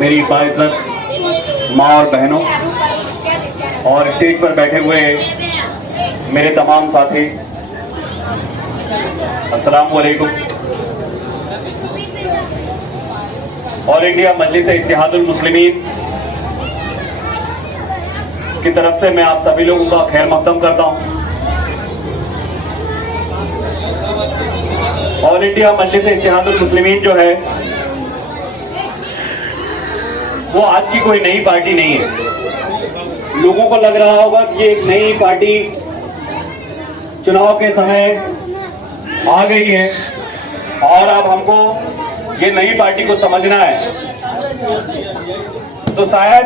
मेरी बाइज्जत माँ और बहनों और स्टेज पर बैठे हुए मेरे तमाम साथी, अस्सलाम वालेकुम। ऑल इंडिया मजलिस इत्तेहादुल मुस्लिमीन की तरफ से मैं आप सभी लोगों का खैर मकदम करता हूँ। ऑल इंडिया मजलिस इत्तेहादुल मुस्लिमीन जो है वो आज की कोई नई पार्टी नहीं है। लोगों को लग रहा होगा कि एक नई पार्टी चुनाव के समय आ गई है और अब हमको ये नई पार्टी को समझना है। तो शायद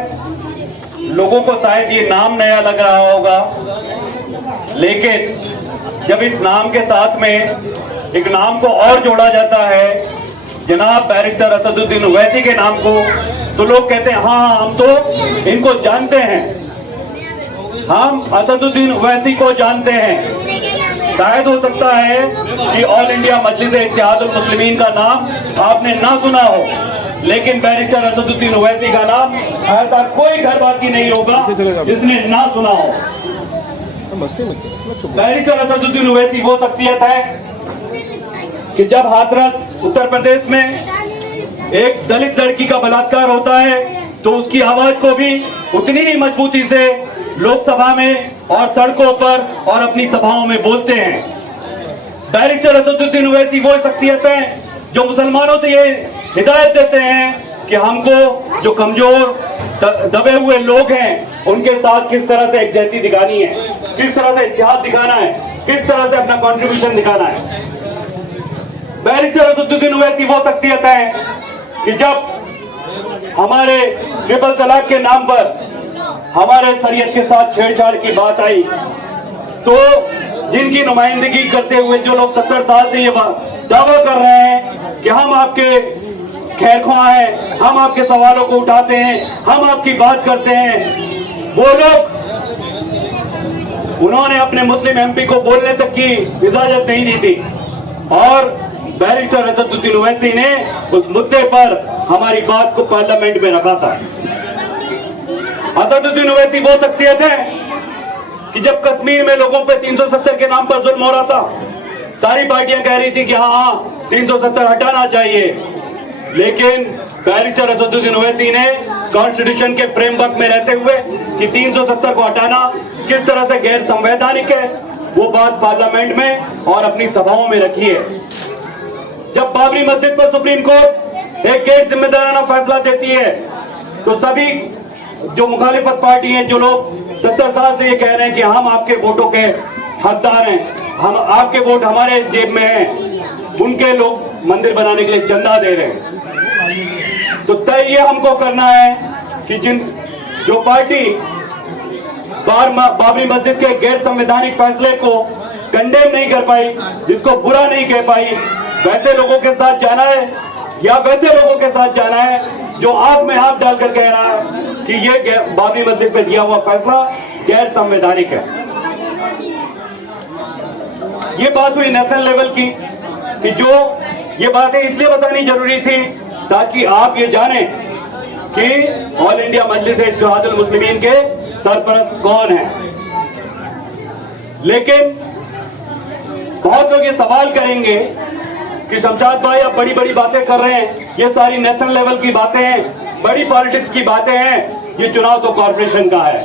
लोगों को शायद ये नाम नया लग रहा होगा, लेकिन जब इस नाम के साथ में एक नाम को और जोड़ा जाता है, जनाब बैरिस्टर असदुद्दीन ओवैसी के नाम को, तो लोग कहते हैं हाँ हम तो इनको जानते हैं, हम असदुद्दीन ओवैसी को जानते हैं। शायद हो सकता है कि ऑल इंडिया मजलिस इत्तेहादुल मुस्लिमीन का नाम आपने ना सुना हो, लेकिन बैरिस्टर असदुद्दीन ओवैसी का नाम ऐसा कोई घर बाकी नहीं होगा जिसने ना सुना हो। बैरिस्टर असदुद्दीन ओवैसी वो शख्सियत है कि जब हाथरस उत्तर प्रदेश में एक दलित लड़की का बलात्कार होता है तो उसकी आवाज को भी उतनी ही मजबूती से लोकसभा में और सड़कों पर और अपनी सभाओं में बोलते हैं। बैरिस्टर असदुद्दीन ओवैसी वो शख्सियत है जो मुसलमानों से ये हिदायत देते हैं कि हमको जो कमजोर दबे हुए लोग हैं उनके साथ किस तरह से एकजुटता दिखानी है, किस तरह से इत्तेहाद दिखाना है, किस तरह से अपना कंट्रीब्यूशन दिखाना है। बैरिस्टर असदुद्दीन ओवैसी वो शख्सियत है कि जब हमारे ट्रिपल तलाक के नाम पर हमारे शरीयत के साथ छेड़छाड़ की बात आई तो जिनकी नुमाइंदगी करते हुए जो लोग 70 साल से ये दावा कर रहे हैं कि हम आपके खैरख्वाह हैं, हम आपके सवालों को उठाते हैं, हम आपकी बात करते हैं, वो लोग उन्होंने अपने मुस्लिम एमपी को बोलने तक की इजाजत नहीं दी थी और बैरिस्टर असदुद्दीन ओवैसी ने उस मुद्दे पर हमारी बात को पार्लियामेंट में रखा था। असदुद्दीन ओवैसी वो शख्सियत है कि जब कश्मीर में लोगों पे 370 के नाम पर जुल्म हो रहा था, सारी पार्टियां कह रही थी कि हाँ 370 हटाना चाहिए, लेकिन बैरिस्टर असदुद्दीन ओवैसी ने कॉन्स्टिट्यूशन के फ्रेमवर्क में रहते हुए कि 370 को हटाना किस तरह से गैर संवैधानिक है, वो बात पार्लियामेंट में और अपनी सभाओं में रखी है। जब बाबरी मस्जिद पर सुप्रीम कोर्ट एक गैर जिम्मेदाराना फैसला देती है तो सभी जो मुखालिफत पार्टी हैं, जो लोग 70 साल से ये कह रहे हैं कि हम आपके वोटों के हकदार हैं, हम आपके वोट हमारे जेब में हैं, उनके लोग मंदिर बनाने के लिए चंदा दे रहे हैं। तो तय ये हमको करना है कि जो पार्टी बाबरी मस्जिद के गैर संवैधानिक फैसले को कंडेम नहीं कर पाई, जिसको बुरा नहीं कह पाई, वैसे लोगों के साथ जाना है या वैसे लोगों के साथ जाना है जो आंख में हाथ डालकर कह रहा है कि ये बाबरी मस्जिद पे दिया हुआ फैसला गैर संवैधानिक है। ये बात हुई नेशनल लेवल की कि जो ये बातें इसलिए बतानी जरूरी थी ताकि आप ये जाने कि ऑल इंडिया मजलिस इत्तेहादुल मुस्लिमीन के सरपरस्त कौन है। लेकिन बहुत लोग ये सवाल करेंगे कि शमशाद भाई आप बड़ी बड़ी बातें कर रहे हैं, ये सारी नेशनल लेवल की बातें हैं, बड़ी पॉलिटिक्स की बातें हैं, ये चुनाव तो कॉर्पोरेशन का है।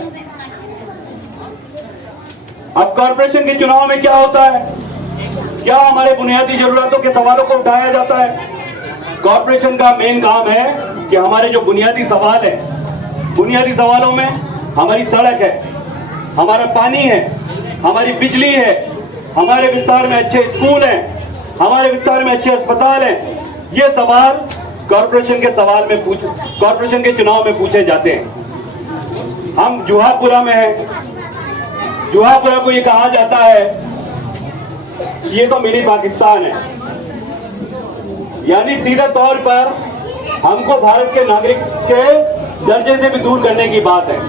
अब कॉर्पोरेशन के चुनाव में क्या होता है, क्या हमारे बुनियादी जरूरतों के सवालों को उठाया जाता है। कॉर्पोरेशन का मेन काम है कि हमारे जो बुनियादी सवाल है, बुनियादी सवालों में हमारी सड़क है, हमारा पानी है, हमारी बिजली है, हमारे विस्तार में अच्छे स्कूल हैं, हमारे विस्तार में अच्छे अस्पताल हैं, ये सवाल कॉर्पोरेशन के कॉर्पोरेशन के चुनाव में पूछे जाते हैं। हम जुहापुरा में हैं, जुहापुरा को ये कहा जाता है ये तो मिनी पाकिस्तान है, यानी सीधे तौर पर हमको भारत के नागरिक के दर्जे से भी दूर करने की बात है।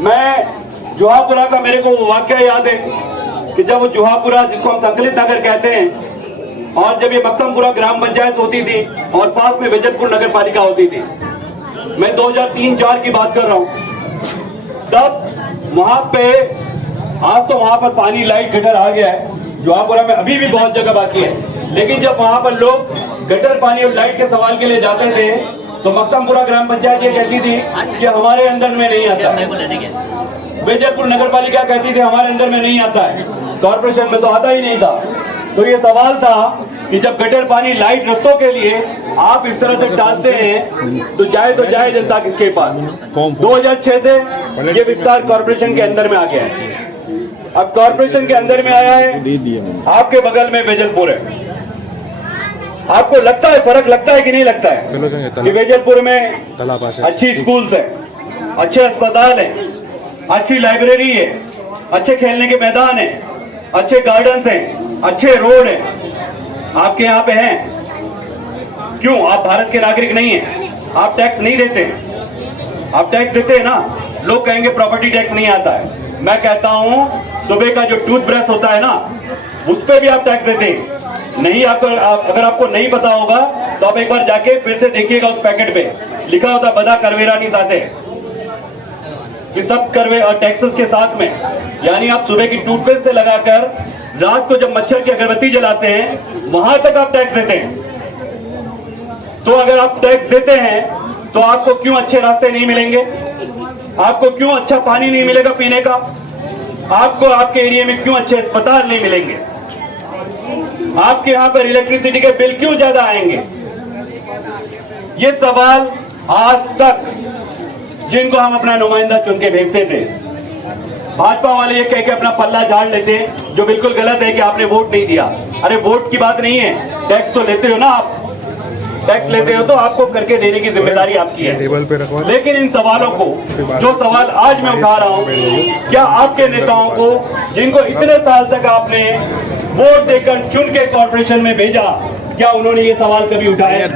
मैं जुहापुरा का मेरे को वाकया याद है कि जब वो जुहापुरा जिसको हम संकलित नगर कहते हैं, और जब ये मक्तमपुरा ग्राम पंचायत होती थी और पास में वेजलपुर नगर पालिका होती थी, मैं 2003-04 की बात कर रहा हूं, तब वहां पे, आज तो वहां पर पानी लाइट गटर आ गया है, जौहापुरा में अभी भी बहुत जगह बाकी है, लेकिन जब वहां पर लोग गटर पानी और लाइट के सवाल के लिए जाते थे तो मक्तमपुरा ग्राम पंचायत ये कहती थी कि हमारे अंदर में नहीं आता, वेजलपुर नगर पालिका कहती थी हमारे अंदर में नहीं आता है, कॉर्पोरेशन में तो आता ही नहीं था। तो ये सवाल था कि जब गटर पानी लाइट रस्तों के लिए आप इस तरह से डालते हैं तो जाए जनता किसके पास। 2006 से ये विस्तार कॉर्पोरेशन के अंदर में आ गया है। अब कॉर्पोरेशन के अंदर में आया है, आपके बगल में वेजलपुर है। आपको लगता है, फर्क लगता है कि नहीं लगता है कि वेजलपुर में अच्छी स्कूल्स है, अच्छे अस्पताल है, अच्छी लाइब्रेरी है, अच्छे खेलने के मैदान है, अच्छे गार्डन्स हैं, अच्छे रोड है, आपके यहाँ पे हैं। क्यों? आप भारत के नागरिक नहीं हैं, आप टैक्स नहीं देते। आप टैक्स देते हैं ना, लोग कहेंगे प्रॉपर्टी टैक्स नहीं आता है। मैं कहता हूं सुबह का जो टूथब्रश होता है ना, उस पर भी आप टैक्स देते हैं। नहीं, अगर आपको नहीं पता होगा तो आप एक बार जाके फिर से देखिएगा, उस पैकेट पे लिखा होता है बदा करवेरा नहीं साथे, कि सब करवे और टैक्सेस के साथ में। यानी आप सुबह की टूथपेस्ट से लगाकर रात को जब मच्छर की अगरबत्ती जलाते हैं, वहां तक आप टैक्स देते हैं। तो अगर आप टैक्स देते हैं तो आपको क्यों अच्छे रास्ते नहीं मिलेंगे? आपको क्यों अच्छा पानी नहीं मिलेगा पीने का? आपको आपके एरिया में क्यों अच्छे अस्पताल नहीं मिलेंगे? आपके यहाँ पर इलेक्ट्रिसिटी के बिल क्यों ज्यादा आएंगे? ये सवाल आज तक जिनको हम अपना नुमाइंदा चुन के भेजते थे, भाजपा वाले ये कह के अपना पल्ला झाड़ लेते, जो बिल्कुल गलत है कि आपने वोट नहीं दिया। अरे वोट की बात नहीं है, टैक्स तो लेते हो ना आप, टैक्स लेते हो तो आपको करके देने की जिम्मेदारी आपकी है। लेकिन इन सवालों को, जो सवाल आज मैं उठा रहा हूं, क्या आपके नेताओं को, जिनको इतने साल तक आपने वोट देकर चुन के कॉर्पोरेशन में भेजा, क्या उन्होंने ये सवाल कभी उठाया?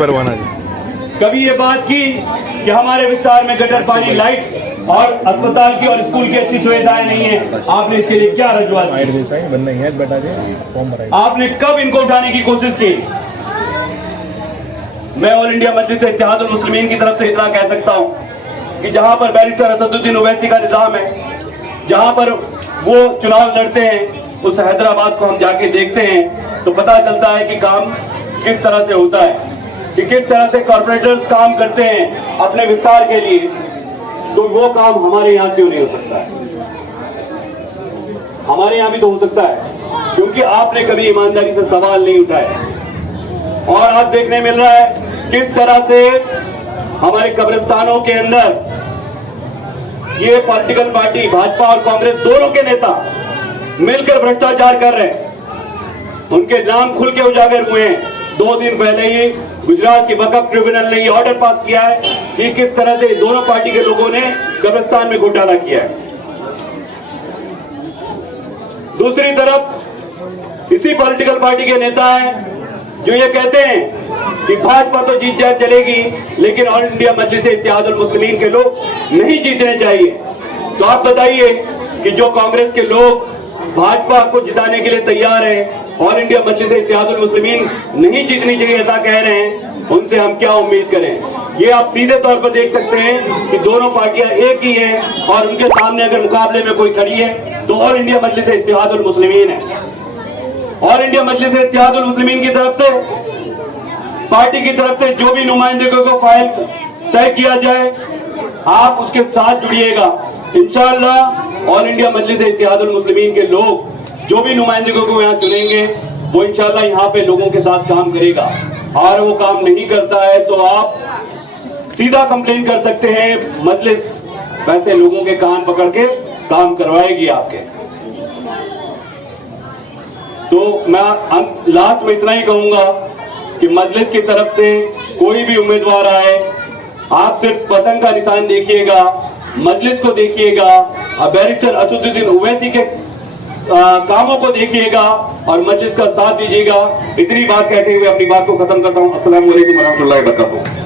कभी ये बात की कि हमारे विस्तार में गटर पानी, लाइट और अस्पताल की और स्कूल की अच्छी सुविधाएं नहीं है? आपने इसके लिए क्या रजूआत की? आपने कब इनको उठाने की कोशिश की? मैं ऑल इंडिया मजलिस इत्तेहादुल मुस्लिमीन की तरफ से इतना कह सकता हूं कि जहां पर बैरिस्टर असदुद्दीन ओवैसी का निजाम है, जहां पर वो चुनाव लड़ते हैं, उस हैदराबाद को हम जाके देखते हैं तो पता चलता है कि काम किस तरह से होता है, कि किस तरह से कॉर्पोरेटर्स काम करते हैं अपने विस्तार के लिए। तो वो काम हमारे यहाँ क्यों नहीं हो सकता है? हमारे यहाँ भी तो हो सकता है, क्योंकि आपने कभी ईमानदारी से सवाल नहीं उठाए। और आज देखने मिल रहा है किस तरह से हमारे कब्रिस्तानों के अंदर ये पॉलिटिकल पार्टी, भाजपा और कांग्रेस दोनों के नेता मिलकर भ्रष्टाचार कर रहे हैं। उनके नाम खुल के उजागर हुए हैं। 2 दिन पहले ही गुजरात की वक्फ ट्रिब्यूनल ने ये ऑर्डर पास किया है कि किस तरह से दोनों पार्टी के लोगों ने कब्रिस्तान में घोटाला किया है। दूसरी तरफ इसी पॉलिटिकल पार्टी के नेता हैं जो ये कहते हैं कि भाजपा तो जीत जाए चलेगी, लेकिन ऑल इंडिया मजलिस इत्तेहादुल मुस्लिमीन के लोग नहीं जीतने चाहिए। तो आप बताइए कि जो कांग्रेस के लोग भाजपा को जिताने के लिए तैयार हैं, ऑल इंडिया मजलिस इत्तेहादुल मुस्लिमीन नहीं जीतनी चाहिए ऐसा कह रहे हैं, उनसे हम क्या उम्मीद करें? ये आप सीधे तौर पर देख सकते हैं कि दोनों पार्टियां एक ही हैं और उनके सामने अगर मुकाबले में कोई खड़ी है तो ऑल इंडिया मजलिस इत्तेहादुल मुस्लिमीन है। ऑल इंडिया मजलिस इत्तेहादुल मुस्लिमीन की तरफ से, पार्टी की तरफ से जो भी नुमाइंदों को फाइल तय किया जाए, आप उसके साथ जुड़िएगा। इंशाअल्लाह ऑल इंडिया मजलिस इत्तेहादुल मुस्लिमीन के लोग जो भी नुमाइंदों को यहाँ चुनेंगे, वो इंशाअल्लाह यहाँ पे लोगों के साथ काम करेगा। और वो काम नहीं करता है तो आप सीधा कंप्लेन कर सकते हैं, मजलिस वैसे लोगों के कान पकड़ के काम करवाएगी आपके। तो मैं लास्ट में इतना ही कहूंगा कि मजलिस की तरफ से कोई भी उम्मीदवार आए, आप सिर्फ पतंग का निशान देखिएगा, मजलिस को देखिएगा, बैरिस्टर असदुद्दीन ओवैसी के कामों को देखिएगा और मजलिस का साथ दीजिएगा। इतनी बात कहते हुए अपनी बात को खत्म करता हूँ। अस्सलाम वालेकुम व रहमतुल्लाहि व बरकातुहू।